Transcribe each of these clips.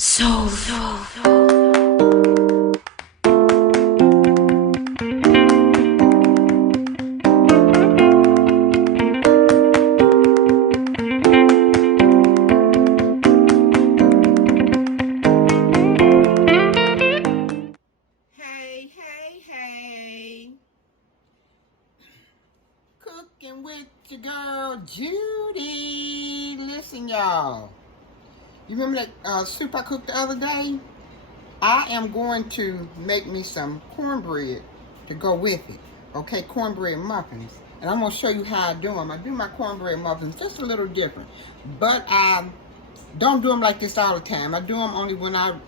So. Hey, hey, hey. Cooking with your girl, Judy. Listen, y'all. You remember that soup I cooked the other day? I am going to make me some cornbread to go with it. Okay, cornbread muffins. And I'm going to show you how I do them. I do my cornbread muffins just a little different. But I don't do them like this all the time. I do them only when I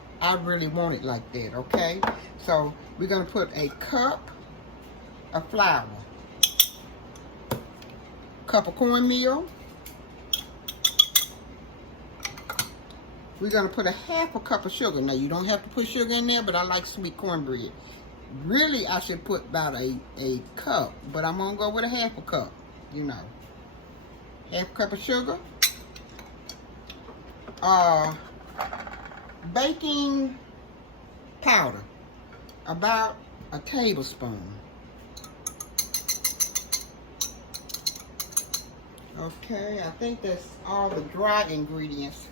really want it like that, okay? So we're going to put a cup of flour, cup of cornmeal. We're going to put a half a cup of sugar. Now, you don't have to put sugar in there, but I like sweet cornbread. Really, I should put about a cup, but I'm going to go with a half a cup, you know. Half a cup of sugar. Baking powder, about a tablespoon. Okay, I think that's all the dry ingredients.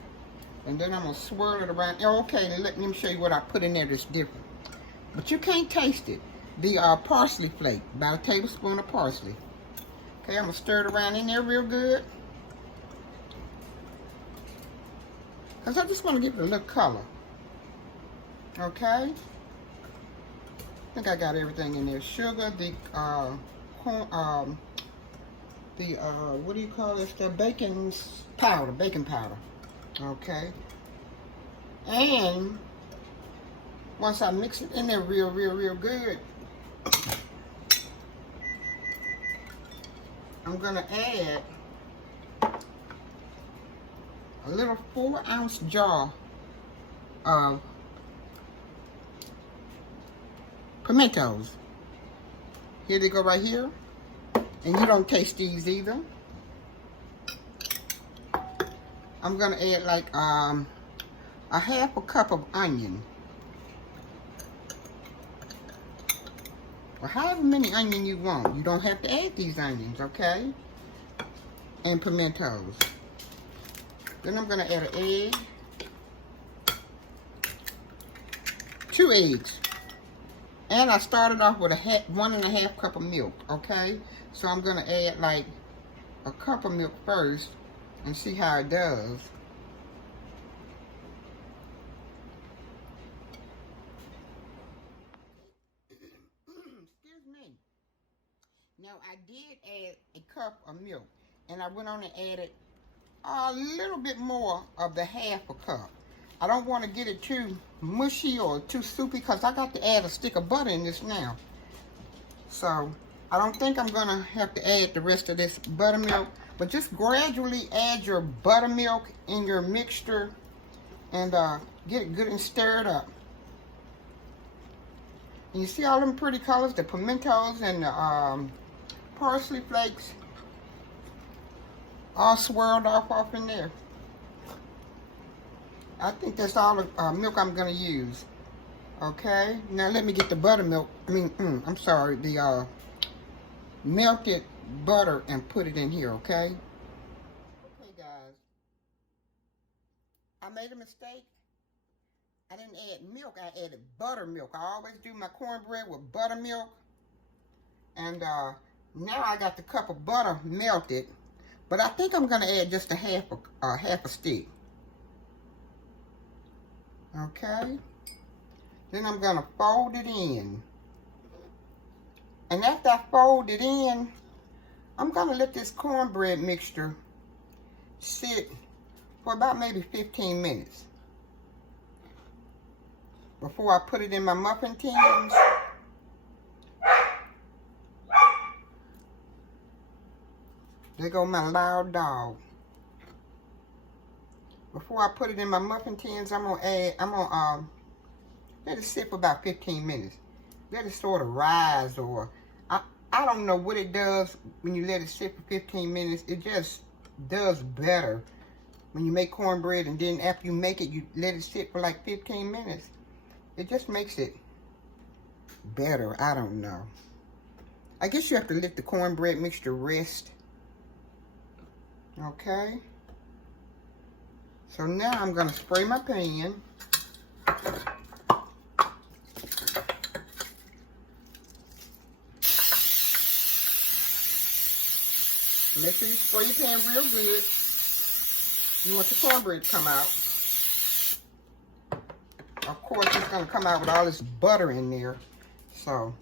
And then I'm going to swirl it around. Okay, let me show you what I put in there that's different. But you can't taste it. The parsley flake, about a tablespoon of parsley. Okay, I'm going to stir it around in there real good. Because I just want to give it a little color. Okay? I think I got everything in there. Sugar, the what do you call this? The baking powder. Okay. And once I mix it in there real good, I'm gonna add a little 4-ounce jar of pimentos. Here they go right here. And you don't taste these either. I'm gonna add like a half a cup of onion. Or however many onion you want. You don't have to add these onions, okay? And pimentos. Then I'm gonna add an egg. 2 eggs. And I started off with 1.5 cup of milk, okay? So I'm gonna add like a cup of milk first and see how it does. Excuse me. Now I did add a cup of milk, and I went on and added a little bit more of the half a cup. I don't want to get it too mushy or too soupy because I got to add a stick of butter in this now. So I don't think I'm gonna have to add the rest of this buttermilk, but just gradually add your buttermilk in your mixture and get it good and stir it up. And you see all them pretty colors, the pimentos and the parsley flakes all swirled off in there. I think that's all the milk I'm gonna use. Okay, now let me get the buttermilk, I'm sorry, the melted butter and put it in here, okay? Okay, guys. I made a mistake. I didn't add milk, I added buttermilk. I always do my cornbread with buttermilk. And now I got the cup of butter melted. But I think I'm gonna add just a half a stick. Okay? Then I'm gonna fold it in. And after I fold it in, I'm gonna let this cornbread mixture sit for about maybe 15 minutes before I put it in my muffin tins. There go my loud dog. Before I put it in my muffin tins, I'm gonna let it sit for about 15 minutes. Let it sort of rise, or I don't know what it does when you let it sit for 15 minutes. It just does better when you make cornbread and then after you make it, you let it sit for like 15 minutes. It just makes it better. I don't know. I guess you have to let the cornbread mixture rest. Okay. So now I'm going to spray my pan. Make sure you spray your pan real good. You want your cornbread to come out. Of course, it's going to come out with all this butter in there. So,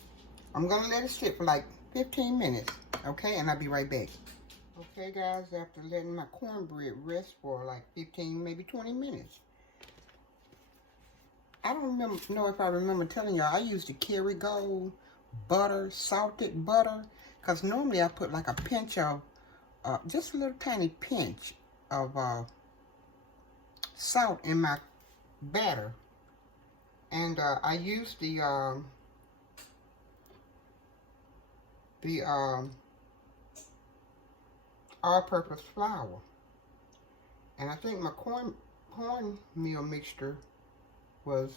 I'm going to let it sit for like 15 minutes. Okay, and I'll be right back. Okay, guys, after letting my cornbread rest for like 15, maybe 20 minutes. I don't know if I remember telling y'all, I used the Kerrygold butter, salted butter. Because normally I put like a pinch of, just a little tiny pinch of salt in my batter. And I used the all-purpose flour. And I think my cornmeal mixture was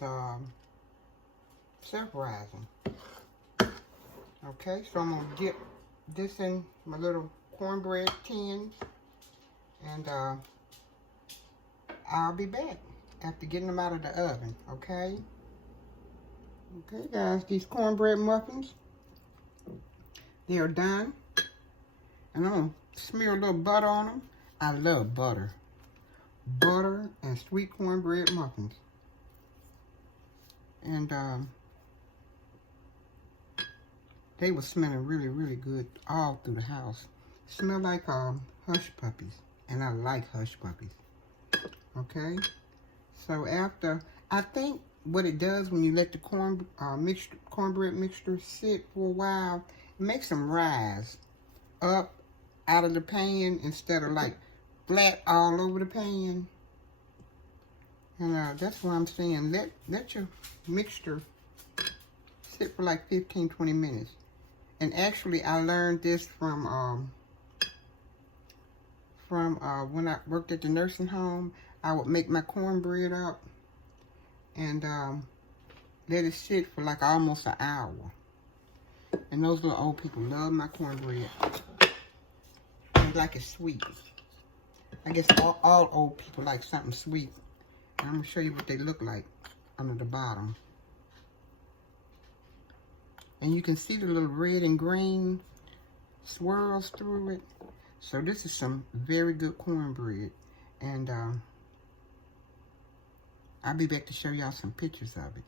self-rising. Okay, so I'm going to dip this in my little cornbread tins. And I'll be back after getting them out of the oven, okay? Okay, guys, these cornbread muffins, they are done. And I'm going to smear a little butter on them. I love butter. Butter and sweet cornbread muffins. And they were smelling really, really good all through the house. Smell like hush puppies. And I like hush puppies. Okay? So after, I think what it does when you let the cornbread mixture sit for a while, it makes them rise up out of the pan instead of like flat all over the pan. And that's why I'm saying let your mixture sit for like 15-20 minutes. And actually I learned this from when I worked at the nursing home. I would make my cornbread up and let it sit for like almost an hour. And those little old people love my cornbread. They like it sweet. I guess all old people like something sweet. And I'm going to show you what they look like under the bottom. And you can see the little red and green swirls through it. So this is some very good cornbread. And I'll be back to show y'all some pictures of it.